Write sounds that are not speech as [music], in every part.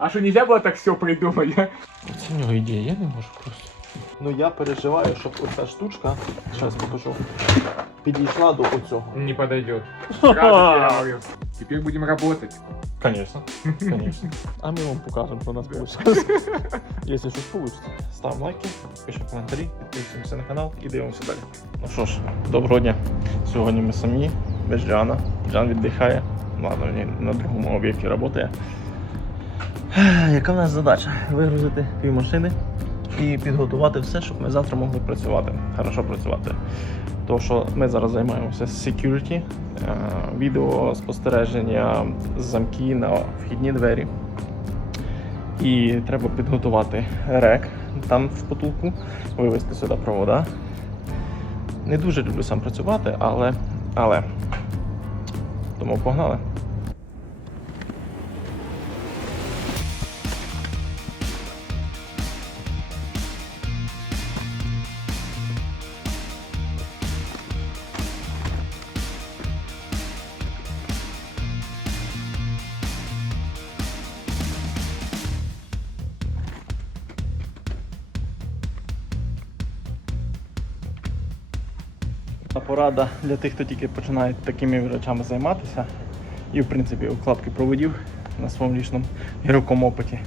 А что, нельзя было так все придумать? Це в нього ідея, я не можу просто. Ну я переживаю, щоб оця штучка, зараз покажу, підійшла до оцього. Не подойдет. Теперь будем работать. Конечно, конечно. А ми вам покажемо, що у нас вийде. Якщо щось вийде, ставимо лайки, пишемо коментарі, підписуємося на канал і дивимося далі. Ну що ж, доброго дня. Сьогодні ми самі, без Джана. Джан віддихає. Ладно, він на другому об'єкті працює. Яка в нас задача? Вигрузити півмашини і підготувати все, щоб ми завтра могли працювати. Хорошо працювати. То, що ми зараз займаємося security, е, відеоспостереження, замки на вхідні двері. І треба підготувати рек там в потулку, вивезти сюди провода. Не дуже люблю сам працювати, але. але. Тому погнали. Порада для тих, хто тільки починає такими речами займатися, і в принципі укладки проводів на своєму лічному гірокому опиті.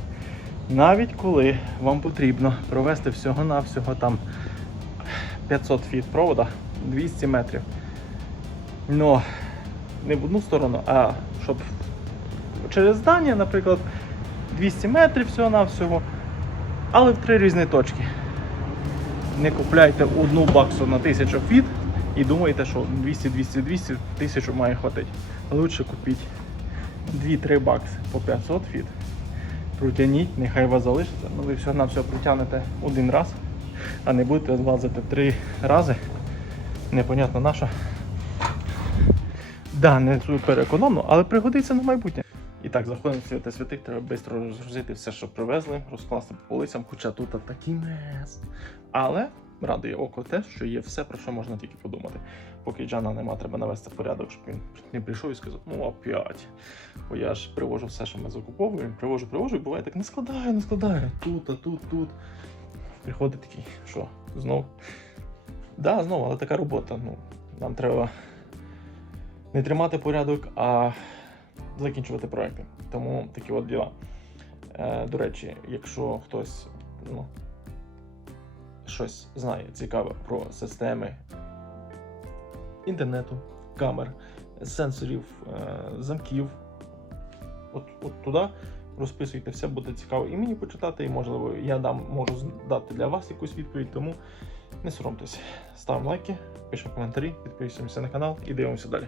Навіть коли вам потрібно провести всього-навсього там 500 фіт провода, 200 метрів. Ну, не в одну сторону, а щоб через здання, наприклад, 200 метрів всього-навсього, але в три різні точки. Не купляйте одну баксу на 1000 фіт і думаєте, що 200, 200, 200 тисячу має хватить. Лучше купіть 2-3 бакси по 500 фіт. Протягніть, нехай вас залишиться. Ну ви все на все протягнете один раз, а не будете злазити три рази. Непонятно на що. Да, не супер економно, але пригодиться на майбутнє. І так, заходимо в святе святих, треба швидко розгрузити все, що привезли, розкласти по полицям, хоча тут такий мес. Але радує око те, що є все, про що можна тільки подумати. Поки Джана нема, треба навести порядок, щоб він не прийшов і сказав, ну опять. Бо я ж привожу все, що ми закуповуємо, привожу, привожу, і буває так, не складаю, не складаю. Тут, а тут, тут. Приходить такий, що, знов? Да, знову, але така робота. Ну, нам треба не тримати порядок, а закінчувати проекти. Тому такі от діла. Е, до речі, якщо хтось ну, щось знає цікаве про системи інтернету, камер, сенсорів, е, замків, от, от туди розписуйте, все буде цікаво і мені почитати, і можливо я дам, можу дати для вас якусь відповідь, тому не соромтесь. Ставимо лайки, пишемо коментарі, підписуємося на канал і дивимося далі.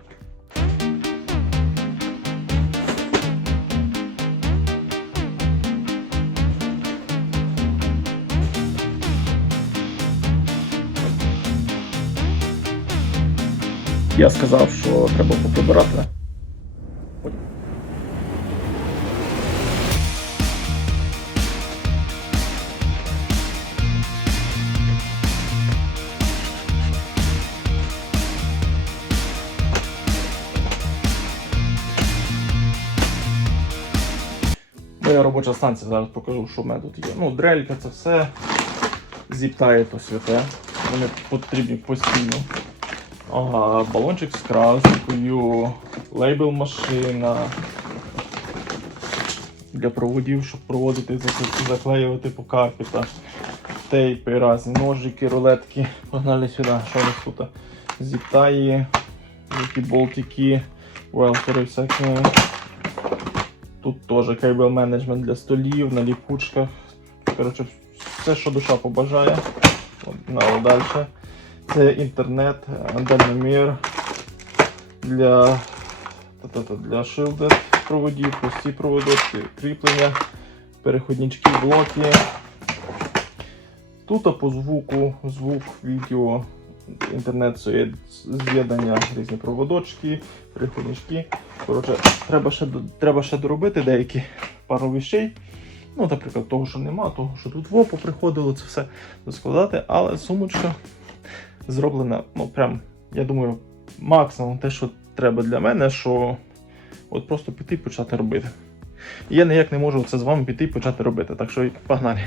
Я сказав, що треба поприбирати. Моя робоча станція, зараз покажу, що в мене тут є. Ну, дрелька це все. Зіптає то святе. Вони потрібні постійно. Балончик з краскою, лейбл машина. Для проводів, щоб проводити, заклеювати по карпіта. Тейпи, різні ножики, рулетки. Погнали сюди, що у нас тут? Зітаї, які болтики, велфери всякі. Тут теж кейбл менеджмент для столів, на ліпучках. Коротше, все, що душа побажає. От, далі. Це інтернет, дальномір для, для шилдед проводів, пусті проводочки, кріплення, переходнички, блоки. Тут по звуку, звук, відео, інтернет з'єднання, різні проводочки, переходнички. Коротше, треба ще, треба ще доробити деякі пару вещей. Ну, наприклад, того, що нема, того, що тут ВОПу приходило, це все доскладати, але сумочка зроблена, ну прям, я думаю, максимум те, що треба для мене, що от просто піти і почати робити. І я ніяк не можу це з вами піти і почати робити. Так що погнали.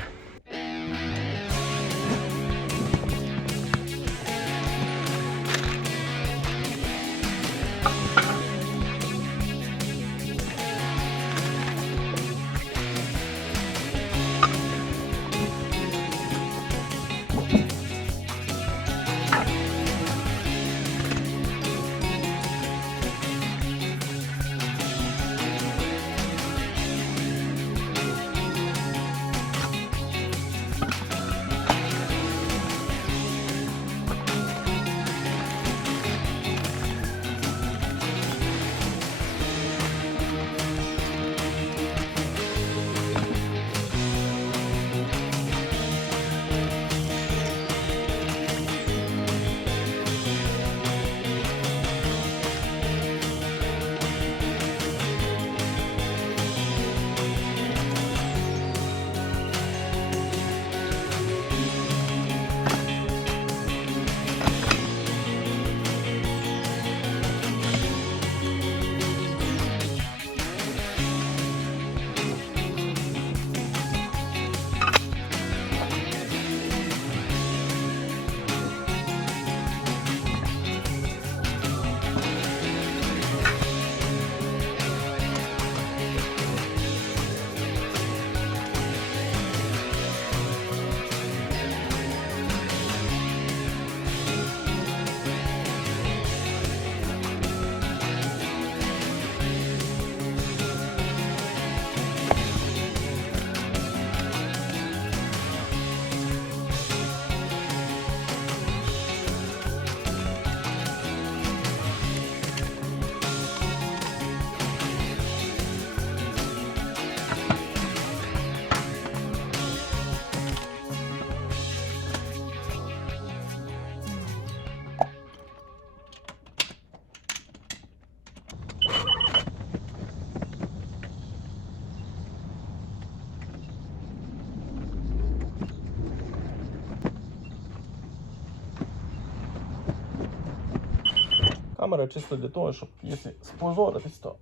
Камера чисто для того, щоб якщо спозоритись, то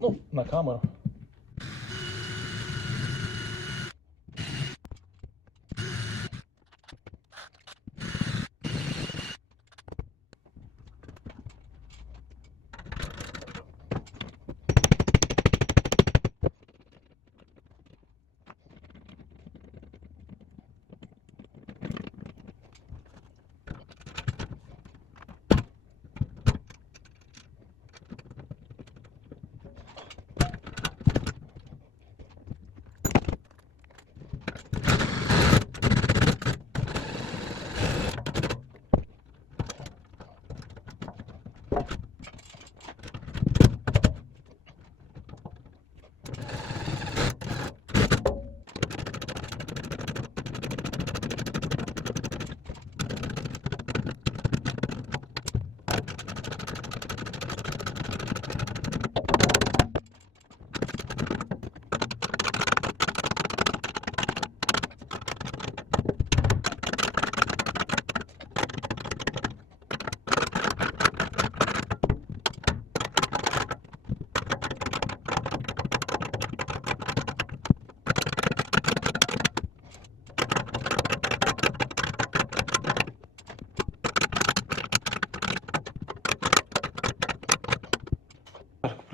ну, на камеру.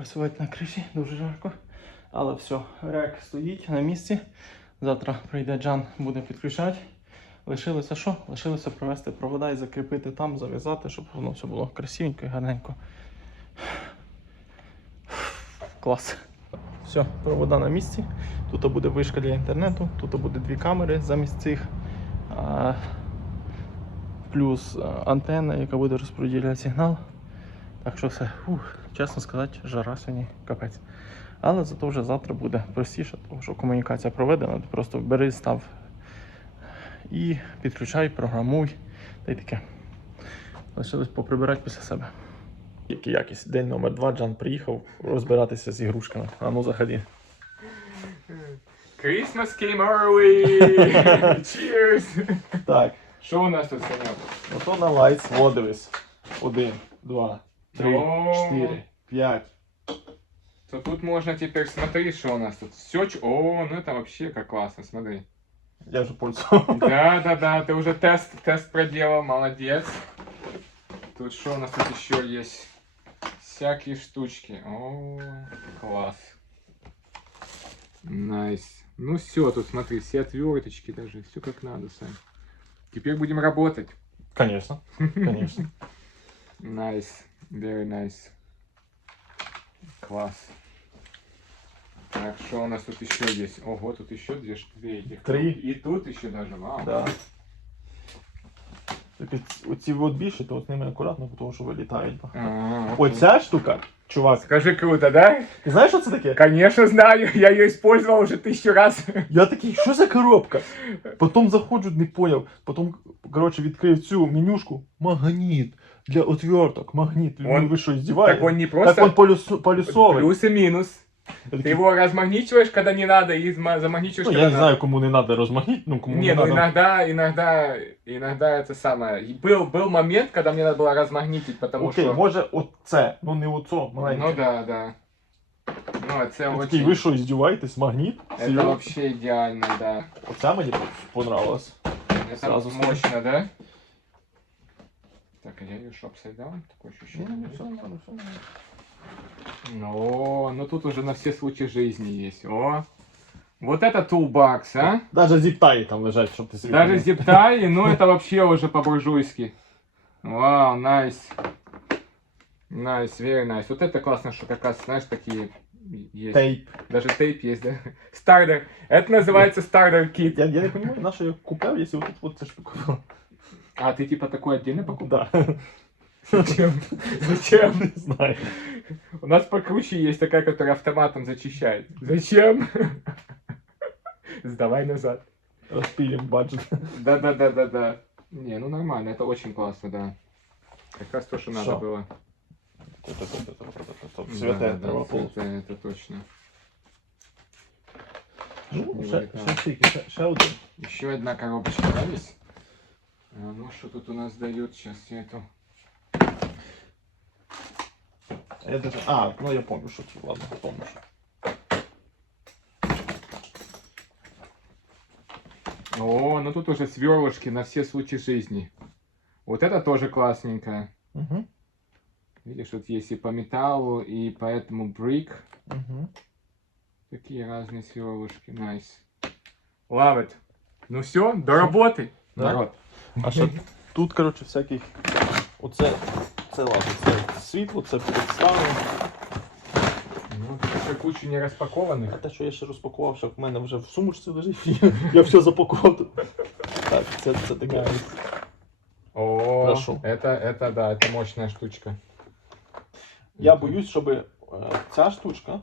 Жарко працювати на криші, дуже жарко. Але все, рек стоїть на місці. Завтра прийде Джан, буде підключати. Лишилося що? Лишилося провести провода і закріпити там, зав'язати, щоб воно все було красивенько і гарненько. Клас. Все, провода на місці. Тут буде вишка для інтернету, тут буде дві камери замість цих. Плюс антенна, яка буде розподіляти сигнал. Так що все, фух, чесно сказати, жара сьогодні капець. Але зато вже завтра буде простіше, тому що комунікація проведена, ти просто бери, став і підключай, програмуй. Та й таке. Лишилось поприбирати після себе. Який якість. День номер два, Джан приїхав розбиратися з ігрушками. А ну заходи. Christmas came early! [laughs] Cheers! Так, Що у нас тут сьогодні? ото на лайтс, во дивись. Один, два, три, О. чотири, п'ять. то тут можно теперь смотри, что у нас тут. Все, о, ну это вообще как классно, смотри. Я вже пользував. Да, да, да, ты уже тест, тест проделал, молодец. Тут что у нас тут еще есть? Всякие штучки. О, класс. Найс. Ну все, тут смотри, все отверточки даже, все как надо, Сань. Теперь будем работать. Конечно, конечно. Найс, very nice. Класс. Так, что у нас тут еще есть? Ого, тут еще две, две этих. Три. И тут еще даже, вау. Да. Тільки оці от більше, то з ними акуратно, тому що вилітають. А, окей. Оця штука, чувак, Скажи круто, да? ти знаєш, що це таке? Конечно знаю, я ее использовал уже тысячу раз. Я такий, що за коробка? Потім заходжу, не поняв. Потім, коротше, відкрив цю менюшку. Магніт для отверток, магніт. Он- Он, ви що, здіваєте? Так он не Так просто он полюсу, полюсовий. плюс и минус. Я Ты такий, его размагничиваешь, когда не надо, и зма- замагничиваешь, ну, когда я не надо. знаю, кому не треба розмагніт, ну кому Не, не ну треба. иногда, иногда, иногда это самое. И Был, был момент, когда мне надо было размагнитить, потому Окей, что... може оце, ну не оцо, маленьке. Ну да, да. Ну, это Я очень... такий, ви що, здіваєтесь, магніт? Это Серйозно? вообще идеально, да. Оця мені понравилось. Это Сразу скажу. мощно, да? Так, а я ее что, upside down? Такое Ну, ощущение. не, все нормально, все нормально. Ну, ну тут уже на все случаи жизни есть. О, вот это тулбакс, а? Даже зіптаї там лежать, щоб ти собі. Даже поняв. зиптаи, ну это вообще уже по-буржуйски. Вау, найс. Найс, very nice. Вот это классно, что как раз, знаешь, такие есть. Тейп. Даже тейп есть, да? Стартер. Это называется стартер кит. Я, я не розумію, на що я купив, якщо отут от це штука. А ты типа такой отдельно покупал? Да. Зачем? Зачем? Не знаю. У нас покруче есть такая, которая автоматом зачищает. Зачем? Сдавай назад. Розпилим баджет. Да-да-да-да-да. Не, ну нормально, это очень классно, да. Как раз то, что надо Шо? было. Святое, это точно. Ну, один. Еще одна коробочка, да, ну, что тут у нас дают? Сейчас я эту... А, Я даже... а, ну я помню, що це, ладно, помню. О, ну тут уже сверлышки на все случаи жизни. Вот это тоже классненько. Угу. Видишь, тут есть и по металлу, и поэтому брик. Угу. Такие разные сверлышки. Найс. Love it. Ну все, до работы. Да? Народ. А ще тут, коротше, всяких. Оце. Це ладно, це світло, це підстави. Ну, тут еще куча не распакованных. А те, що я ще розпакував, що в мене вже в сумочці лежить, я, я все запакував тут. Так, це, це таке. О, Хорошо. это, это, да, это мощная штучка. Я боюсь, щоб е, ця штучка,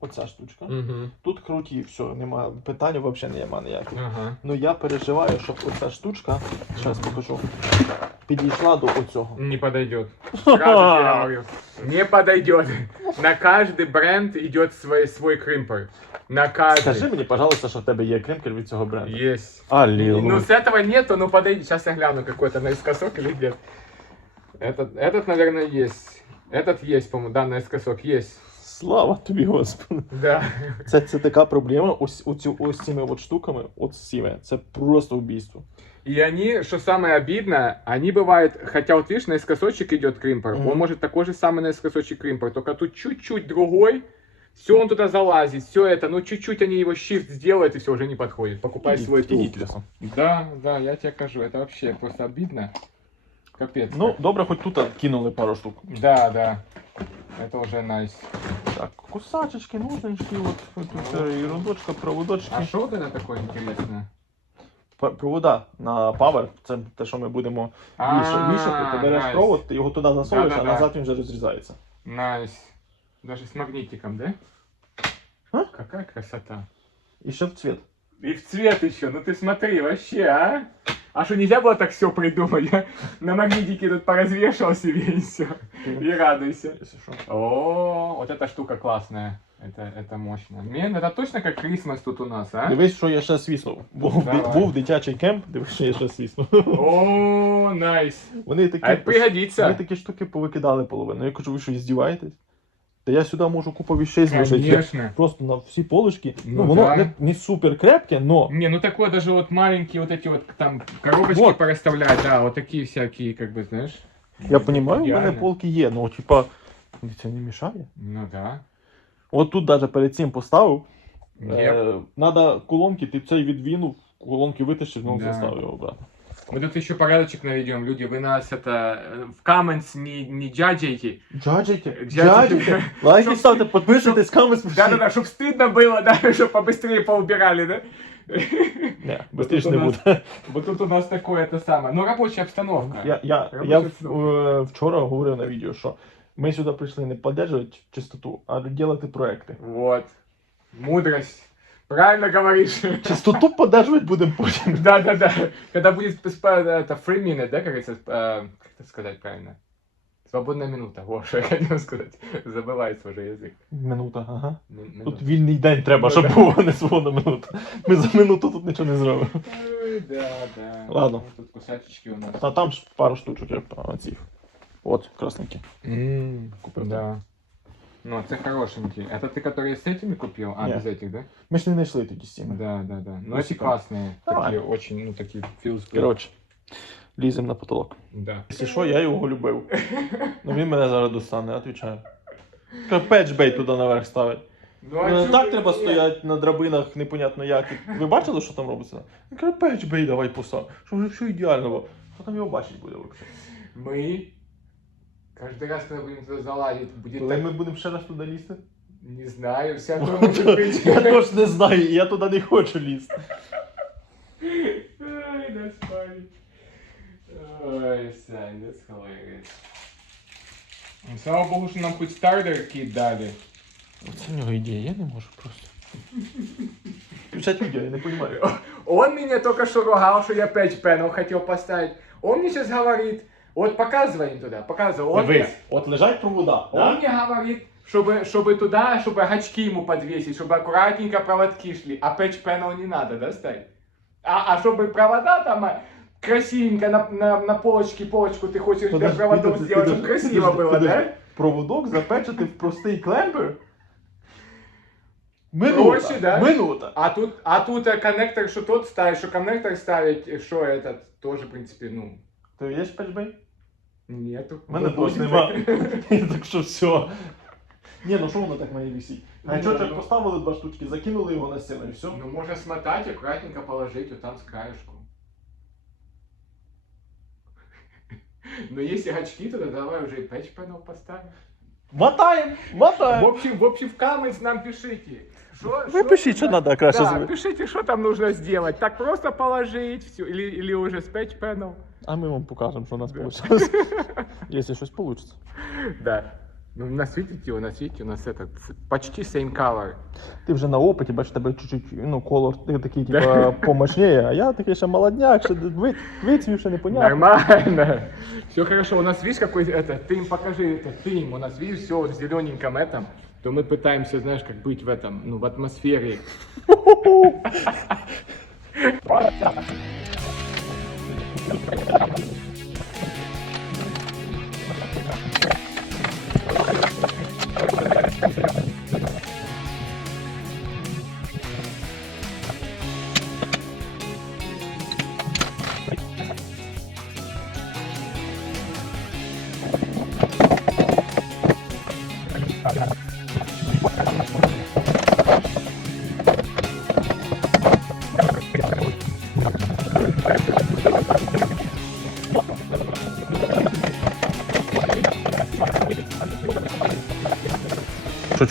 оця штучка, Угу. тут круті, все, немає питань взагалі немає ніяких. Ага. Ну я переживаю, щоб оця штучка, зараз покажу, підійшла до оцього. Не подойдет. Сразу [laughs] тебе говорю. Не подойдет. На каждый бренд идет свой, свой кримпер. На каждый. Скажи мені, пожалуйста, що в тебе є кримкер від цього бренду. Есть. Алілуя. Ну, с этого нету, но подойди. Сейчас я гляну, какой-то наискосок или нет. Этот, этот, наверное, есть. Этот есть, по-моему, да, наискосок есть. Слава тобі, Господи. Да. Це, це така проблема. Ось, оцю, ось цими от штуками, от з цими. Це просто вбійство. И они, что самое обидное, они бывают, хотя вот видишь, наискосочек идет кримпер, Мгм. он может такой же самый наискосочек кримпер, только тут чуть-чуть другой, все он туда залазит, все это, ну чуть-чуть они его shift сделают, и все уже не подходит. Покупай свой тул. Ідіть лісом. Да, да, я тебе кажу, это вообще просто обидно. Капец. Ну, добре, хоч тут кинули пару штук. Да, да. Это уже найс. Так, кусачечки, ножнички, от, от тут ерундочка, проводочки. А что вот это такое интересное? Провода на Power, це те, що ми будемо вішати. Ти береш провод, ти його туди засовуєш, а назад він вже розрізається. Найс. Даже с магнитиком, да? Какая красота. І ще в цвіт. И в цвет еще, ну ты смотри, вообще, а? А что, нельзя было так все придумать? Я на магнитике тут поразвешивал себе и все. И радуйся. Якщо що. О, вот эта штука классная. Это, это мощно. Мен, это точно как Крисмас тут у нас, а? Дивись, що я ще свіснув. Був, Давай. був дитячий кемп, дивись, що я ще свіснув. О, найс. Вони такі, А это вони пригодится. такі штуки повикидали половину. Я кажу, ви що, здіваєтесь? Та я сюди можу купу вещей зложити. Конечно. Просто на всі полочки. Ну, Ну воно да. не, не супер крепке, но Не, ну такое даже вот маленькие вот эти вот там коробочки Вот. порасставлять, да, вот такие всякие, как бы, знаешь. я розумію, в мене полки є, ну типа, це не мішає. Ну да. От тут навіть перед цим поставив. Е, надо колонки, ти цей відвінув, колонки витащив, знову Да. заставив обратно. Мы тут еще порядочек наведем, люди, вы нас это э, в comments не, не джаджайте. Джаджайте, Джаджайте. джаджайте, [laughs] лайки Щоб- ставте, підписуйтесь, камес Да-да-да, чтобы стыдно было, [laughs] да, чтобы побыстрее поубирали, да? Ні, Вот быстріше тут не у нас- буде. Вот тут у нас такое это самое. Ну, рабочая обстановка. Я, я, Робоча я обстановка. в- е, вчора говорив на відео, що ми сюди прийшли не підтримувати чистоту, а робити проекти. Вот. Мудрость. Правильно говоришь. Чистоту підтримувати будемо потім. Да-да-да. Когда будет сп- сп- это free minute, да, как говорится, сп- э, как это сказать правильно? Свободная минута, вот что я хотел сказать. Забывается уже язык. Минута, ага. Мин- Тут минута. вільний день треба, Ну, щоб да. було не свободна минута. Ми за минуту тут нічого не зробимо. Ой, Да, да. Ладно. Вот Тут кусачечки у нас. А там ж пару штучок я а, цих. От, красненькі. Купил, да. Ну, это хорошенький. Это ты, которые с этими купил? А, Не. без этих, да? Ми ж не знайшли тоді з цими. Да, да, да. Ну, Ну, эти типа. классные. Давай. Такие очень, ну, такие feels good. Коротше, ліземо на потолок. Да. Якщо що, я його любив. Ну він мене зараз достане, я відповідаю. Петчбей туди наверх ставить. Ну, а Ну, чё так бы треба нет? стояти на драбинах, непонятно як. Ви бачили, що там робиться? Він каже, петчбей давай постав, щоб вже все ідеально було. Хто там його бачить буде взагалі? Мы каждый раз, когда будем туда залазить, будет Коли так- ми будемо ще раз туди лізти? Не знаю, всякое может быть. Я теж не знаю, і я туди не хочу лізти. Ай, that's funny. Ой, Сань, that's hilarious. Ну, Слава богу, что нам хоть стартер кит дали. Оце в нього ідея, я не можу просто. Включать відео, я не розумію. Он меня только что ругал, что я 5 пенов хотел поставить. Он мне сейчас говорит, вот показывай им туда, показывай. Он, мне, Дивись, от лежать провода. он мне говорит, чтобы, чтобы туда, чтобы гачки ему подвесить, чтобы аккуратненько проводки шли. А 5 пенов не надо, да, ставить? А, а чтобы провода там а, красивенько на, на, на полочке, полочку ты хочешь для Подожди, проводов подожди, сделать, чтобы подожди, красиво подожди, было, подожди. да? Проводок запечати в простий клемпер. Минута. Проще, да? Минута. А тут, а тут э, коннектор, что тот ставить, что коннектор ставить, и что этот, тоже, в принципе, ну, То є петчбей? нету. У мене Ну, теж нема. [laughs] так що все. Ні, ну що воно так має висіть? Ну, Гачочок ну. поставили два штучки, закинули його на стіну і все. Ну, можно смотать, аккуратненько положить вот там с краешку. [laughs] Но если очки, то давай уже и пэтч пенов поставим. Мотаємо, В мотаємо. общем, в общем, в comments нам пишите. Шо- Ви шо пишіть, що туда- треба краще Да, зробити. пишите, что там нужно сделать. Так просто положить все, или, или уже с пэтч пенов. А ми вам покажемо, що у нас Да. вийшло. [laughs] Якщо щось вийде. Да. Ну, у нас, видите, у нас, видите, у нас этот, почти same color. Ти вже на опиті, бачиш, тебе чуть-чуть, ну, колор ти такий, типа, помощніє, а я такий ще молодняк, ще ви- вицвів, ще непонятно. Нормально. Все хорошо. У нас, видишь, какой это, ты им покажи, это, ты им, у нас, видишь, все в зелененьком этом, то мы пытаемся, знаешь, как быть в этом, ну, в атмосфере. [laughs] No creo.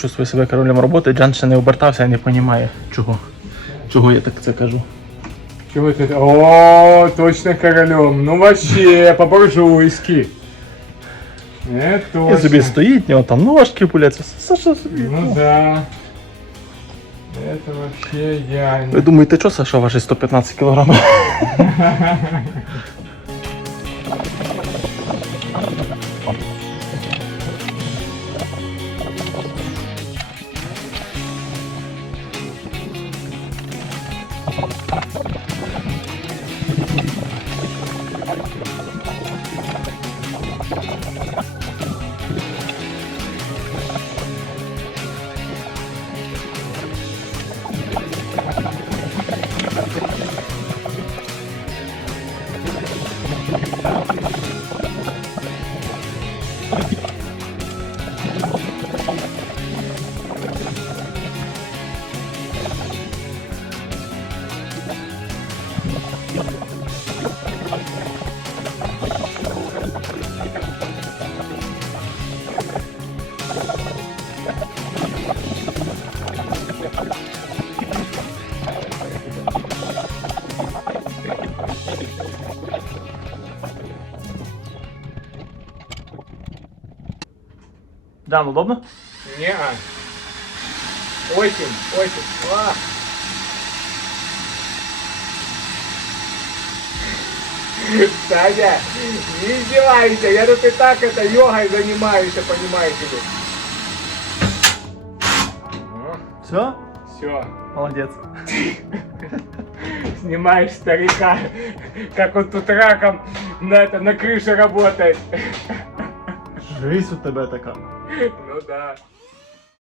чувствую себе королем роботи, Джан ще не обертався і не розуміє, чого. Чого я так це кажу. Чего это? О, точно королем. Ну, вообще, по-буржуйски. Это точно. І собі стоїть, в нього там ножки пуляться. Саша собі. Ну, да. Это вообще Ви идеально. думаєте, що Саша важить 115 кг? [laughs] Джан, удобно? Не, а. Очень, очень. А. Саня, не издевайся, я тут и так это йогой занимаюсь, понимаете ли. Все? Все, Молодець. снимаешь старика, как он тут раком на, это, на крыше работает. Жизнь у тебе така. Ну да.